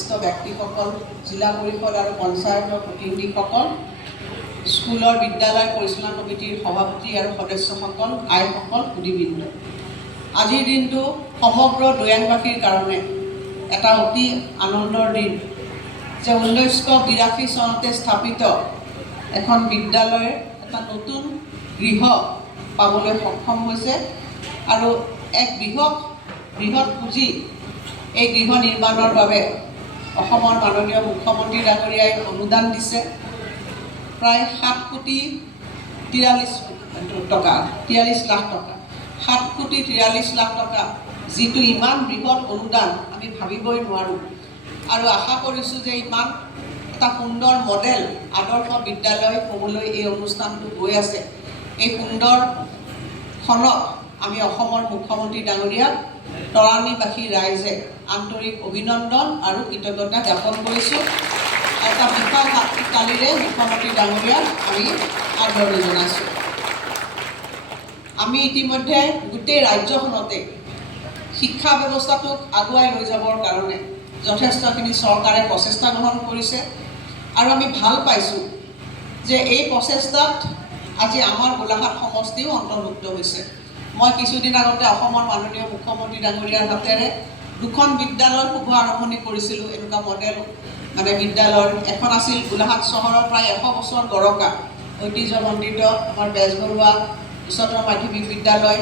বিশিষ্ট ব্যক্তিসকল, জিলা পৰিষদ আৰু পঞ্চায়তৰ প্ৰতিনিধিসকল, স্কুলৰ বিদ্যালয় পৰিচালনা কমিটিৰ সভাপতি আৰু সদস্যসকল, আইসকল, সুধীবৃন্দ। আজিৰ দিনটো সমগ্ৰ দৈয়াংবাসীৰ কাৰণে এটা অতি আনন্দৰ দিন যে 1982 চনতে স্থাপিত এখন বিদ্যালয়ে এটা নতুন গৃহ পাবলৈ সক্ষম হৈছে আৰু এক বৃহৎ পুঁজি এই গৃহ নিৰ্মাণৰ বাবে অসমৰ মাননীয় মুখ্যমন্ত্ৰী ডাঙৰীয়াই অনুদান দিছে প্ৰায় 7,43,00,000 টকা 7,43,00,000 টকা, যিটো ইমান বৃহৎ অনুদান আমি ভাবিবই নোৱাৰোঁ। আৰু আশা কৰিছোঁ যে ইমান এটা সুন্দৰ মডেল আদৰ্শ বিদ্যালয় হ'বলৈ এই অনুষ্ঠানটো গৈ আছে। এই সুন্দৰখনক আমি অসমৰ মুখ্যমন্ত্ৰী ডাঙৰীয়াক তৰাণীবাসী ৰাইজে আন্তৰিক অভিনন্দন আৰু কৃতজ্ঞতা জ্ঞাপন কৰিছোঁ। এটা বিশাল তালিৰে মুখ্যমন্ত্ৰী ডাঙৰীয়াক আমি আদৰণি জনাইছোঁ। আমি ইতিমধ্যে গোটেই ৰাজ্যখনতে শিক্ষা ব্যৱস্থাটোক আগুৱাই লৈ যাবৰ কাৰণে যথেষ্টখিনি চৰকাৰে প্ৰচেষ্টা গ্ৰহণ কৰিছে আৰু আমি ভাল পাইছোঁ যে এই প্ৰচেষ্টাত আজি আমাৰ গোলাঘাট সমষ্টিও অন্তৰ্ভুক্ত হৈছে। মই কিছুদিন আগতে অসমৰ মাননীয় মুখ্যমন্ত্ৰী ডাঙৰীয়াৰ হাতেৰে 2খন বিদ্যালয়ৰ শুভ আৰম্ভণি কৰিছিলোঁ। এনেকুৱা মডেল বিদ্যালয়ৰ এখন আছিল গোলাঘাট চহৰৰ প্ৰায় 100 বছৰ গৰকা ঐতিহ্যমণ্ডিত আমাৰ বেজবৰুৱা উচ্চতৰ মাধ্যমিক বিদ্যালয়।